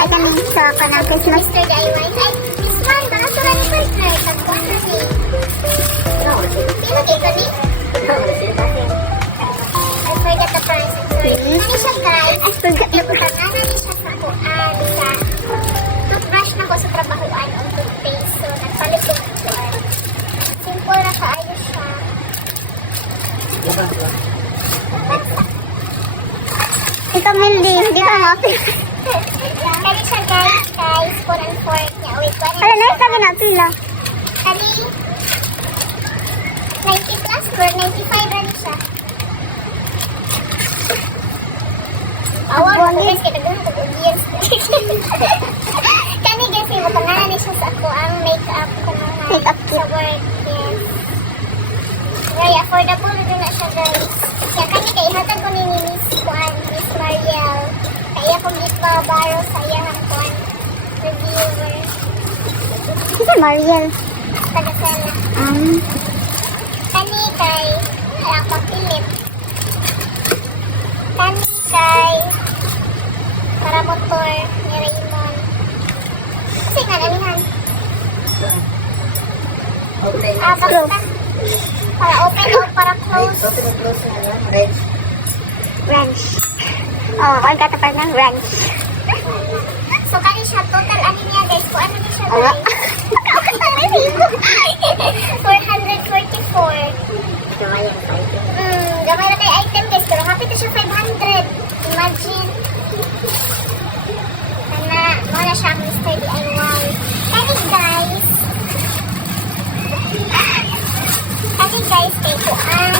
Ay, kami sa ako ng Christmas. Mr. DIY. Ay, Miss Man, baka sura ni partner. Tagpuan na ni. No, sino dito ni? I forgot the price. Nani siya guys. I forgot the price. Nani siya sa kuan. Sa toothbrush na ko sa trabahoan o toothpaste. So, nagpalit ko kuan. Simple na kaayo siya. Ito, Meldy. Hindi ka happy. Kali siya guys. Guys, 4 and 4 niya. Wait, 1 and Ala, na sabi na pila. Kali 90 plus or 95 rin siya. Awag ko guys, kaya nagawin ko audience. Kani guys, yung matanganan ni siya sa ako ang makeup ko naman. Makeup kit. Sa work, yes. Very affordable rin na siya guys. Kaya kani kay ihatag ko ni Miss Juan, Miss Mariel. Kaya akong gitbabaro sa iyang Juan reviewer. Isa, Mariel. Tagasala. Kani kay ako Philip. Kani kay para motor ni Raymond. Kasi nga nanihan. Basta para open o para close. Ranch. Oh, ang katapad ng ranch. So kani siya total ano niya guys? Kung ano niya siya Ala. guys? 444. Gamay na kay item guys, pero happy to siya 500. Imagine. Mana siya ang Mr. DIY. Kani guys. Kani guys, kay Kuan.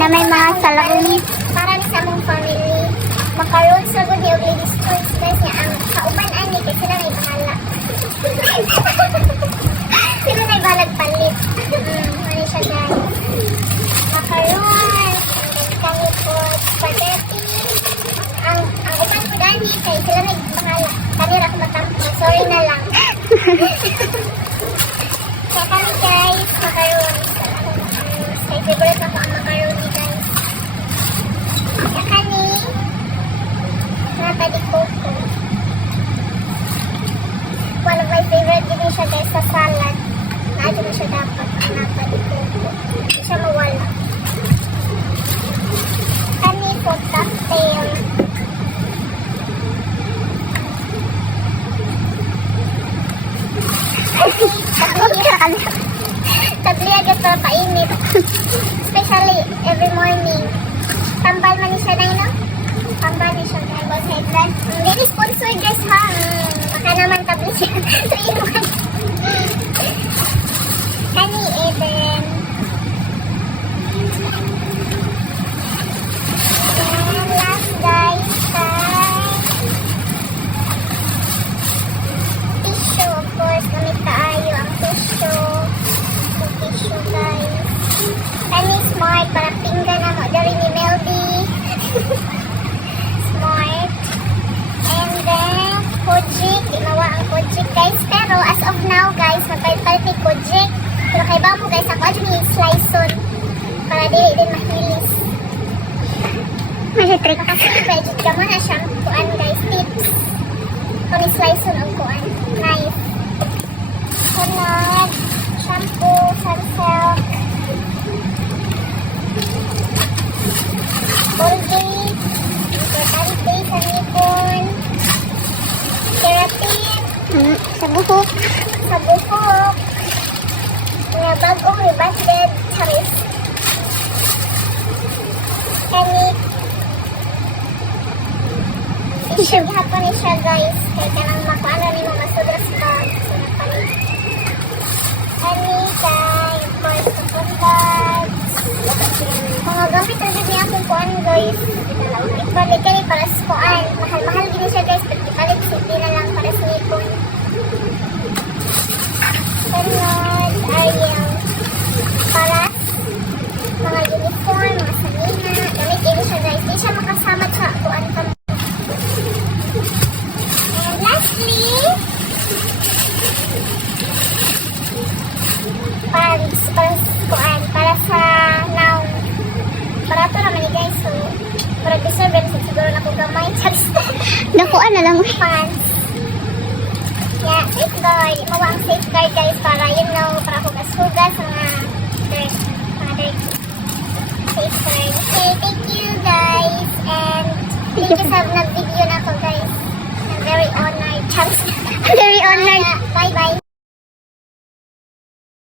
Na may mga salamin. Para sa among family. Makaroon sa good yung ladies choice guys niya. Ang kauban ani kay sila may bahala. Sila may balag palit. Ano siya guys. Makaroon. Kami po spaghetti. Ang upan ko dani kay sila may bahala. Kami rak matampo. Sorry na lang. Kaya kami guys, makaroon. Kay favorite ako ang macaroni guys. Kaya kami, nata di coco. One of my favorite din siya guys sa salad. Naadyo na siya dapat ang nata di coco. Hindi siya mawala. Kami po cocktail. Tabliya guys para painit. Especially every morning. Tambal man siya na no? Tambal ni siya guys. Hindi sponsor guys ha. Baka naman tabliya. 3-in-1. Kani Eden. And last guys tissue of course. Gamit kaayo ang tissue. Tissue guys. Kani smart para pinggan na mo dari ni Melby. Smart. And then Kojic. Di mawa ang Kojic guys. Pero as of now guys, magpalit ni Kojic. Pero kay ba mo guys, ako adyo ni slice-on. Para dili din mahilis. May trick. Kasi pwede ka mo na siyang kuan guys. Tips. Kung slice-on ang kuan. Knife. Sunod. Shampoo. Sunsilk. Colgate, Vitality, Sanipon, Keratin, Sa buhok. sa buhok, mga bagong rebanded, charis, Kanik, tissue hapon ni siya guys, kaya kanang makuano ni mo masudras bag, so napalit. Kanik, kay, of course, kapon bags, mga gamit na din niya akong kuan guys. Ibalik kayo para sa kuan. Mahal-mahal din siya guys. But ipalit simple na lang para sa nipon. Sunod ay yung para mga uniform, mga sanina. Gamit din siya guys. Di siya makasama sa kuan kami. And lastly, pants para kuan. Para sa noun. Para ito naman guys, so para deserve siguro na ko gamay. Nakuan na lang. Pants. Yeah, safeguard. Mawa ang safeguard guys para para hugas-hugas mga dirt. Mga dirt. Safeguard. Okay, thank you guys. And thank you sa nag-video na ako guys. I'm very honored. Very honored. Bye-bye.